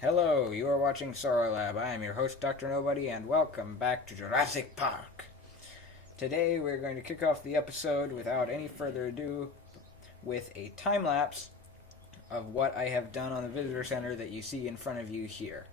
Hello, you are watching Sorrow Lab. I am your host, Dr. Nobody, and welcome back to Jurassic Park. Today we're going to kick off the episode without any further ado with a time lapse of what I have done on the visitor center that you see in front of you here.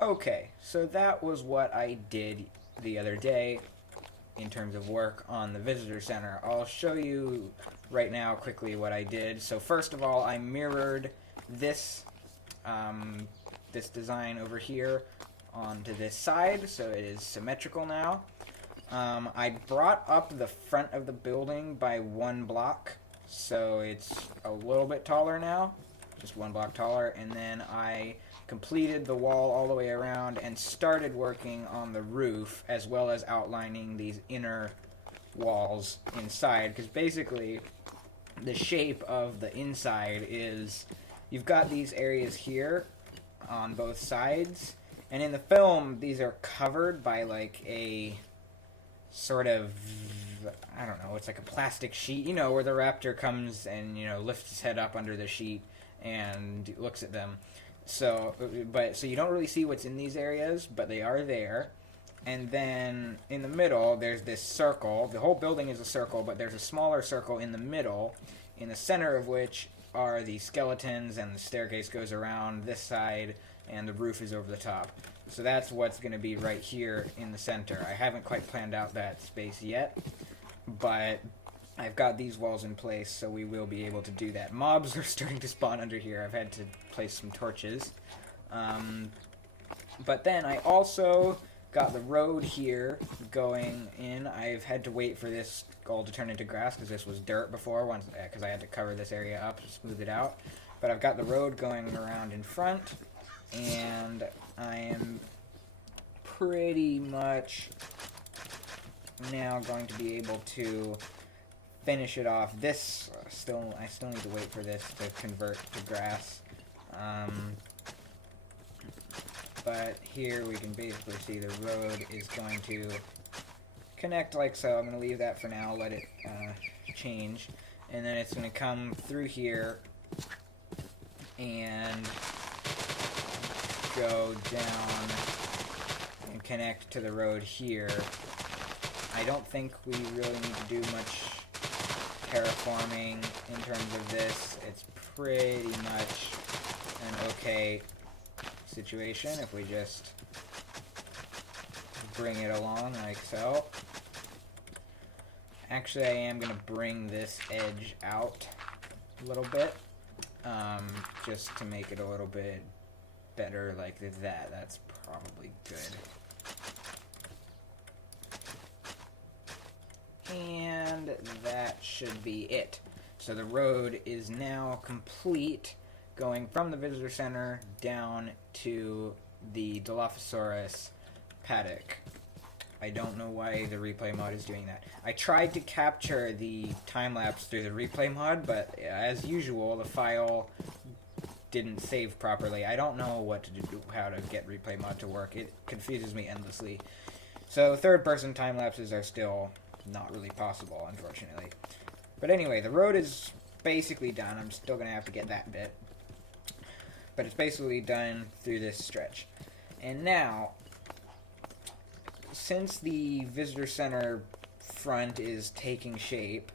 Okay, so that was what I did the other day in terms of work on the visitor center. I'll show you right now quickly what I did. So first of all, I mirrored this this design over here onto this side, so it is symmetrical now. I brought up the front of the building by 1 block, so it's a little bit taller now, just 1 block taller, and then I completed the wall all the way around and started working on the roof as well as outlining these inner walls inside, because basically the shape of the inside is you've got these areas here on both sides, and in the film these are covered by like a sort of, I don't know, it's like a plastic sheet, you know, where the raptor comes and, you know, lifts his head up under the sheet and looks at them. So you don't really see what's in these areas, but they are there. And then in the middle there's this circle. The whole building is a circle, but there's a smaller circle in the middle, in the center of which are the skeletons, and the staircase goes around this side and the roof is over the top. So that's what's going to be right here in the center. I haven't quite planned out that space yet, but I've got these walls in place, so we will be able to do that. Mobs are starting to spawn under here. I've had to place some torches. But then I also got the road here going in. I've had to wait for this all to turn into grass because this was dirt before, because I had to cover this area up to smooth it out. But I've got the road going around in front, and I am pretty much now going to be able to finish it off. This I still need to wait for this to convert to grass. But here we can basically see the road is going to connect like so. I'm going to leave that for now, let it change, and then it's going to come through here and go down and connect to the road here. I don't think we really need to do much terraforming in terms of this. It's pretty much an okay situation if we just bring it along like so. Actually, I am going to bring this edge out a little bit, just to make it a little bit better like that. That's probably good. And that should be it. So the road is now complete, going from the visitor center down to the Dilophosaurus paddock. I don't know why the replay mod is doing that. I tried to capture the time-lapse through the replay mod, but as usual, the file didn't save properly. I don't know what to do, how to get replay mod to work. It confuses me endlessly. So third-person time-lapses are still not really possible, unfortunately. But anyway, the road is basically done. I'm still going to have to get that bit. But it's basically done through this stretch. And now, since the visitor center front is taking shape,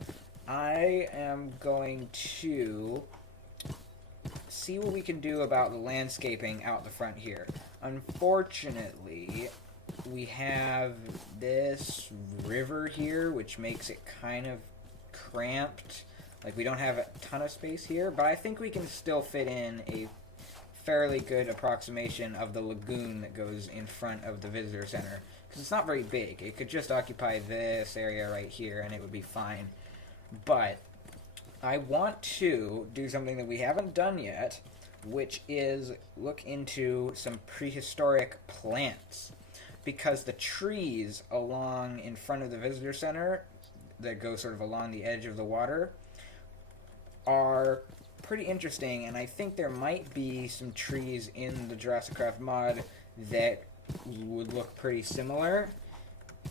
I am going to see what we can do about the landscaping out the front here. Unfortunately, we have this river here, which makes it kind of cramped. Like, we don't have a ton of space here, but I think we can still fit in a fairly good approximation of the lagoon that goes in front of the visitor center, because it's not very big. It could just occupy this area right here and it would be fine. But I want to do something that we haven't done yet, which is look into some prehistoric plants, because the trees along in front of the visitor center that go sort of along the edge of the water are pretty interesting, and I think there might be some trees in the JurassiCraft mod that would look pretty similar,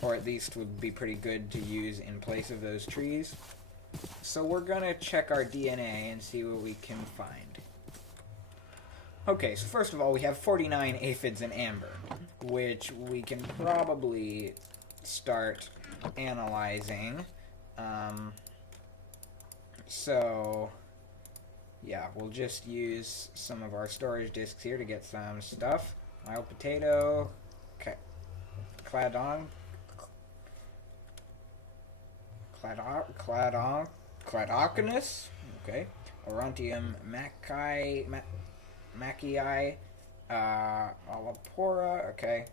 or at least would be pretty good to use in place of those trees. So we're gonna check our DNA and see what we can find. Okay, so first of all, we have 49 aphids in amber, which we can probably start analyzing. So yeah, we'll just use some of our storage disks here to get some stuff. Wild potato. Okay. Cladon. Cladoconus. Okay. Orontium macii. Alapora. Okay.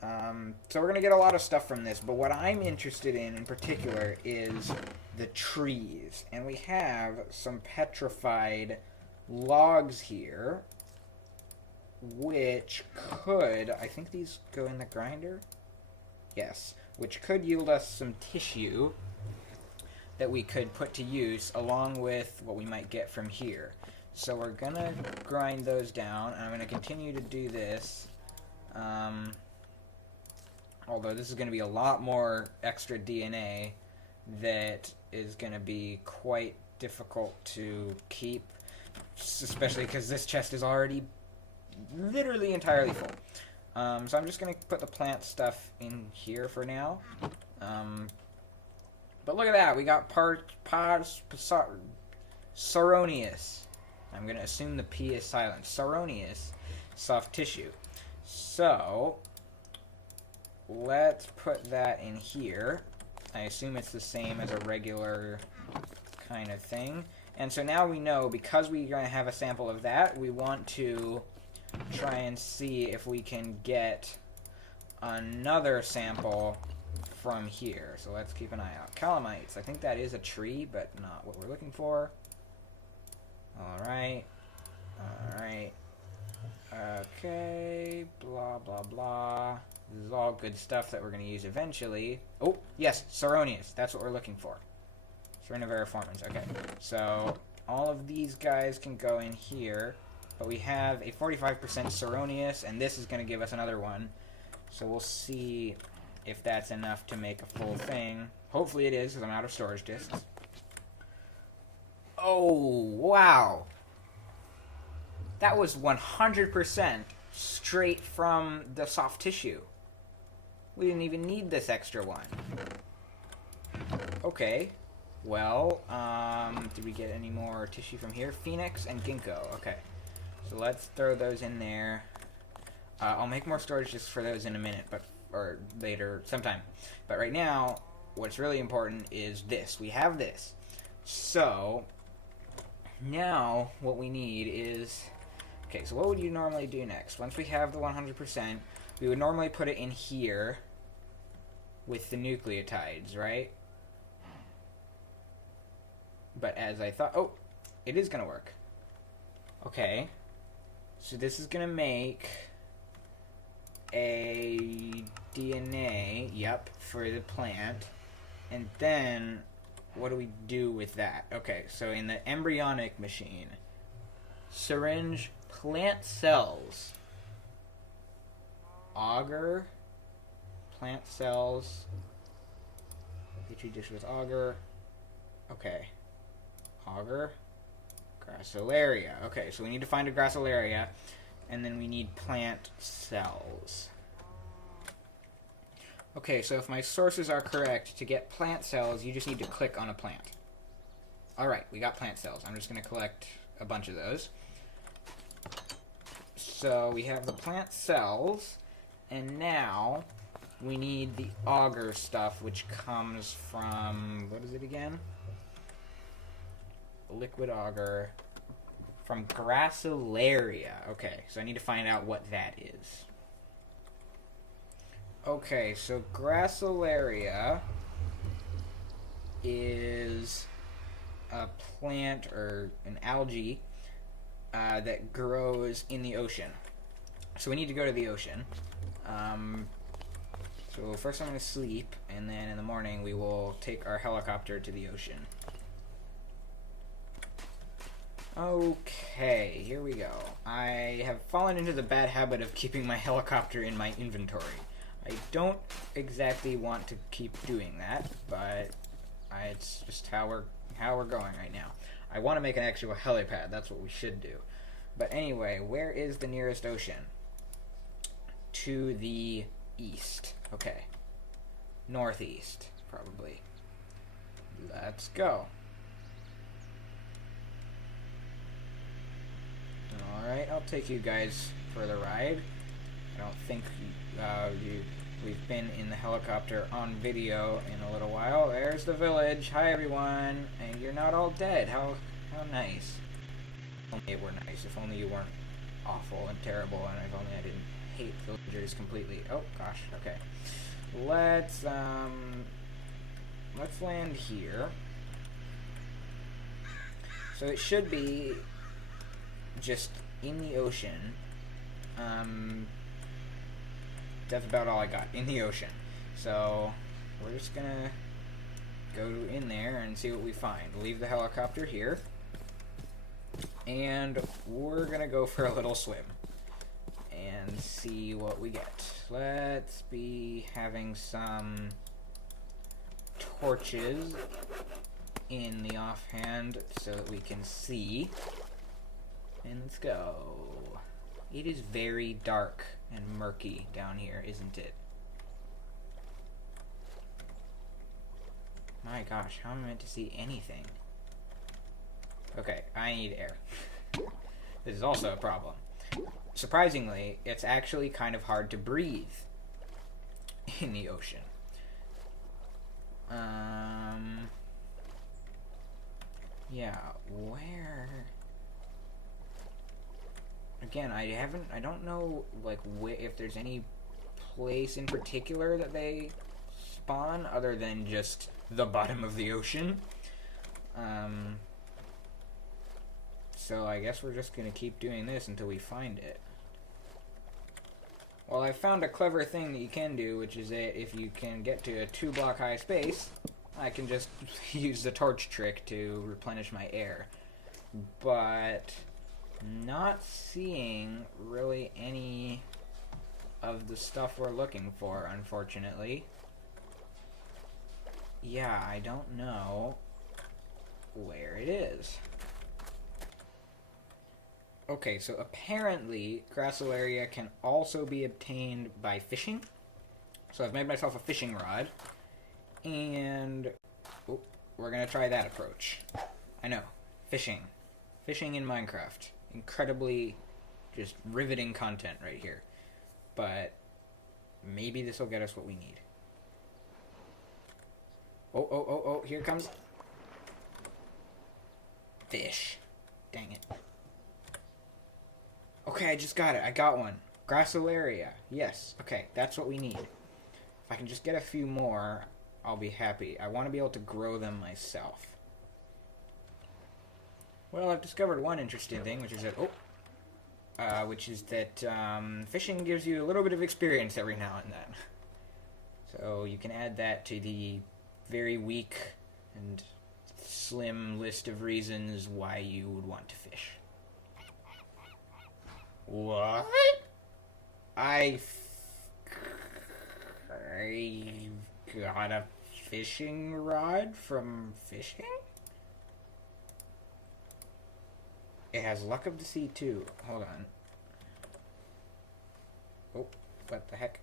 So we're going to get a lot of stuff from this, but what I'm interested in particular is the trees. And we have some petrified logs here, which could, I think these go in the grinder? Yes, which could yield us some tissue that we could put to use along with what we might get from here. So we're going to grind those down, and I'm going to continue to do this. Although this is going to be a lot more extra DNA that is going to be quite difficult to keep, especially because this chest is already literally entirely full. So I'm just going to put the plant stuff in here for now. But look at that, we got Sauronius. I'm going to assume the P is silent. Sauronius soft tissue. So let's put that in here. I assume it's the same as a regular kind of thing. And so now we know, because we're going to have a sample of that, we want to try and see if we can get another sample from here. So let's keep an eye out. Calamites. I think that is a tree, but not what we're looking for. Alright. Alright. Okay. Blah, blah, blah. This is all good stuff that we're going to use eventually. Oh, yes, Sauronius. That's what we're looking for. Cernoveriformans. Okay, so all of these guys can go in here, but we have a 45% Sauronius, and this is going to give us another one. So we'll see if that's enough to make a full thing. Hopefully it is, because I'm out of storage disks. Oh, wow. That was 100% straight from the soft tissue. We didn't even need this extra one. Okay. Well, did we get any more tissue from here? Phoenix and Ginkgo. Okay. So let's throw those in there. I'll make more storage disks for those in a minute, or later, sometime. But right now, what's really important is this. We have this. So now what we need is... Okay, so what would you normally do next? Once we have the 100%, we would normally put it in here with the nucleotides, right? But as I thought... Oh, it is going to work. Okay. So this is going to make a DNA, yep, for the plant. And then, what do we do with that? Okay, so in the embryonic machine, syringe plant cells, auger, plant cells, petri dish with auger, okay, auger, gracilaria. Okay, so we need to find a gracilaria, and then we need plant cells. Okay, so if my sources are correct, to get plant cells, you just need to click on a plant. Alright, we got plant cells. I'm just going to collect a bunch of those. So we have the plant cells, and now we need the auger stuff, which comes from, what is it again? Liquid auger from gracilaria. Okay, so I need to find out what that is. Okay, so gracilaria is a plant or an algae that grows in the ocean. So we need to go to the ocean. So first I'm going to sleep, and then in the morning we will take our helicopter to the ocean. Okay, here we go. I have fallen into the bad habit of keeping my helicopter in my inventory. I don't exactly want to keep doing that, but it's just how we're going right now. I want to make an actual helipad. That's what we should do. But anyway, where is the nearest ocean? To the east. Okay. Northeast, probably. Let's go. Alright, I'll take you guys for the ride. I don't think we've been in the helicopter on video in a little while. There's the village. Hi, everyone. And you're not all dead. How nice. If only it were nice. If only you weren't awful and terrible, and if only I didn't hate villagers completely. Oh, gosh. Okay. Let's land here. So it should be just in the ocean. That's about all I got, in the ocean. So we're just gonna go in there and see what we find. Leave the helicopter here. And we're gonna go for a little swim and see what we get. Let's be having some torches in the offhand so that we can see. And let's go. It is very dark and murky down here, isn't it? My gosh, how am I meant to see anything? Okay, I need air. This is also a problem. Surprisingly, it's actually kind of hard to breathe in the ocean. Yeah, where? Again, I don't know, like, if there's any place in particular that they spawn other than just the bottom of the ocean. So I guess we're just gonna keep doing this until we find it. Well, I found a clever thing that you can do, which is that if you can get to a 2-block high space, I can just use the torch trick to replenish my air. But not seeing really any of the stuff we're looking for, unfortunately. Yeah, I don't know where it is. Okay, so apparently Grassolaria can also be obtained by fishing. So I've made myself a fishing rod, and we're gonna try that approach. I know, fishing in Minecraft. Incredibly just riveting content right here. But maybe this will get us what we need. Oh, here comes fish. Dang it. Okay, I just got it. I got one. Grassolaria. Yes. Okay, that's what we need. If I can just get a few more, I'll be happy. I want to be able to grow them myself. Well, I've discovered one interesting thing, which is that fishing gives you a little bit of experience every now and then. So you can add that to the very weak and slim list of reasons why you would want to fish. What? I got a fishing rod from fishing? It has luck of the sea too. Hold on. Oh, what the heck?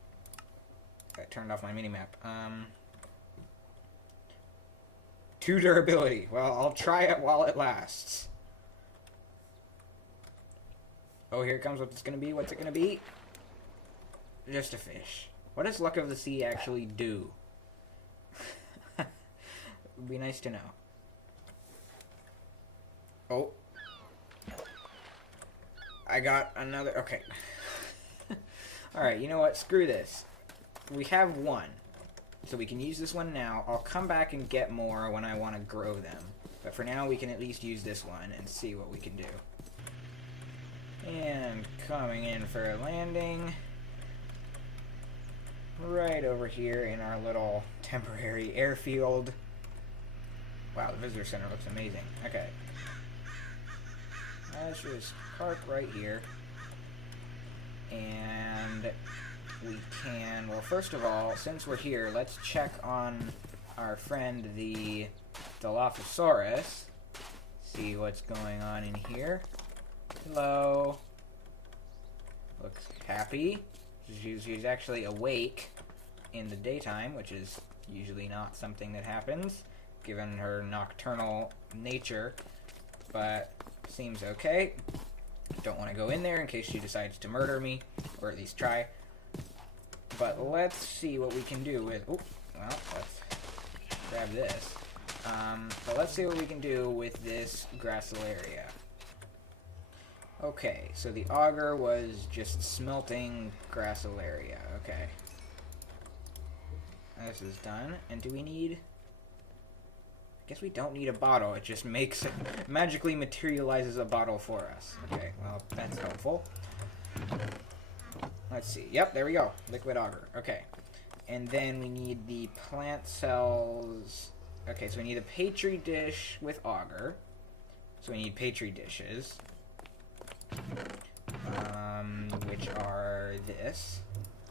That turned off my minimap. 2 durability. Well, I'll try it while it lasts. Oh, here it comes. What's it gonna be? What's it gonna be? Just a fish. What does luck of the sea actually do? It would be nice to know. Oh. I got another... Okay. Alright, you know what? Screw this. We have one. So we can use this one now. I'll come back and get more when I want to grow them. But for now, we can at least use this one and see what we can do. And coming in for a landing. Right over here in our little temporary airfield. Wow, the visitor center looks amazing. Okay. Let's just park right here. And we can, well, first of all, since we're here, let's check on our friend, the Dilophosaurus. See what's going on in here. Hello. Looks happy. She's actually awake in the daytime, which is usually not something that happens, given her nocturnal nature, but seems okay. Don't want to go in there in case she decides to murder me, or at least try. But let's see what we can do with... Oh, well, let's grab this. But let's see what we can do with this gracilaria. Okay, so the auger was just smelting gracilaria. Okay. This is done. And do we need... I guess we don't need a bottle. It just makes it... magically materializes a bottle for us. Okay, well, that's helpful. Let's see. Yep, there we go. Liquid auger. Okay. And then we need the plant cells... Okay, so we need a petri dish with auger. So we need petri dishes. Which are this.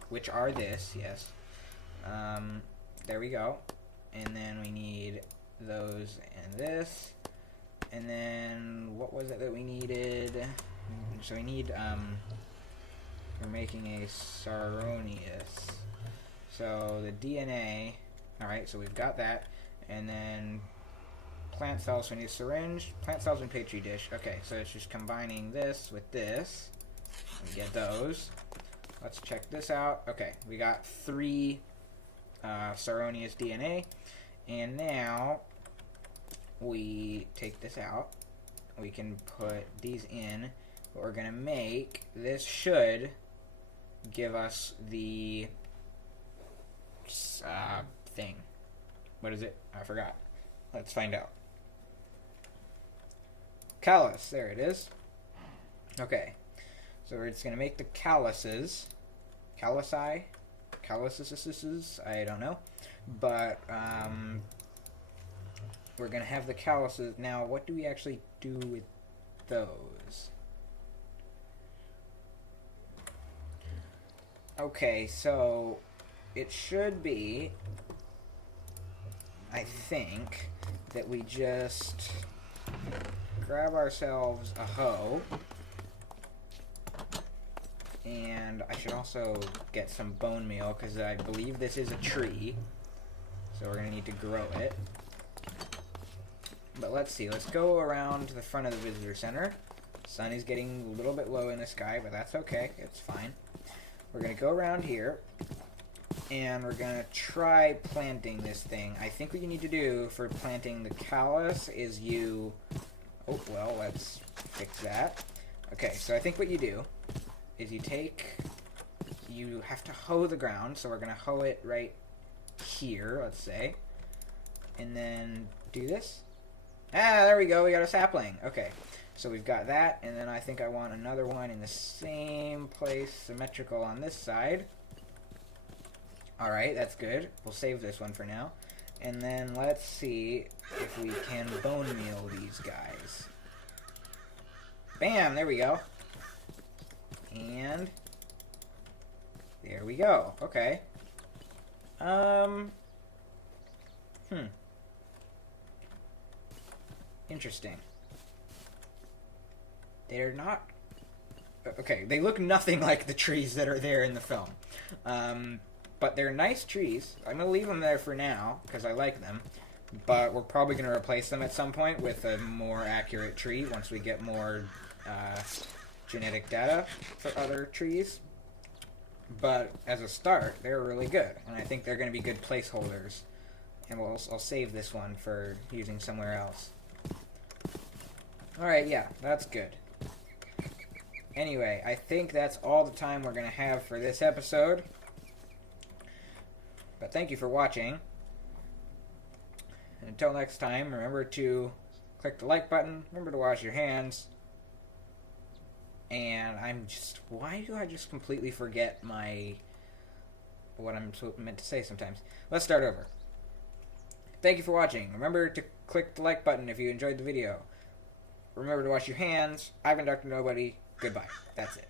Which are this, yes. There we go. And then we need those and this. And then, what was it that we needed? So we need, we're making a Saronius. So the DNA, alright, so we've got that. And then plant cells, so we need a syringe, plant cells and petri dish. Okay, so it's just combining this with this. We get those. Let's check this out. Okay, we got 3 Saronius DNA. And now we take this out. We can put these in. What we're going to make, this should give us the thing. What is it? I forgot. Let's find out. Callus. There it is. Okay. So we're just going to make the calluses. Callusi? Calluses? I don't know. But we're going to have the calluses. Now, what do we actually do with those? Okay, so it should be, I think, that we just grab ourselves a hoe. And I should also get some bone meal, because I believe this is a tree. So we're going to need to grow it. But let's see. Let's go around to the front of the visitor center. Sun is getting a little bit low in the sky, but that's okay. It's fine. We're going to go around here. And we're going to try planting this thing. I think what you need to do for planting the callus is you... Oh, well, let's fix that. Okay, so I think what you do is you have to hoe the ground, so we're going to hoe it right here, let's say. And then do this. Ah, there we go, we got a sapling. Okay, so we've got that, and then I think I want another one in the same place, symmetrical on this side. Alright, that's good. We'll save this one for now. And then let's see if we can bone meal these guys. Bam, there we go. And there we go. Okay. Interesting. They're not... Okay, they look nothing like the trees that are there in the film. But they're nice trees. I'm going to leave them there for now, because I like them. But we're probably going to replace them at some point with a more accurate tree once we get more genetic data for other trees. But as a start, they're really good. And I think they're going to be good placeholders. And I'll save this one for using somewhere else. Alright, yeah, that's good. Anyway, I think that's all the time we're going to have for this episode. But thank you for watching. And until next time, remember to click the like button. Remember to wash your hands. And why do I just completely forget what I'm meant to say sometimes? Let's start over. Thank you for watching. Remember to click the like button if you enjoyed the video. Remember to wash your hands. I've been Dr. Nobody. Goodbye. That's it.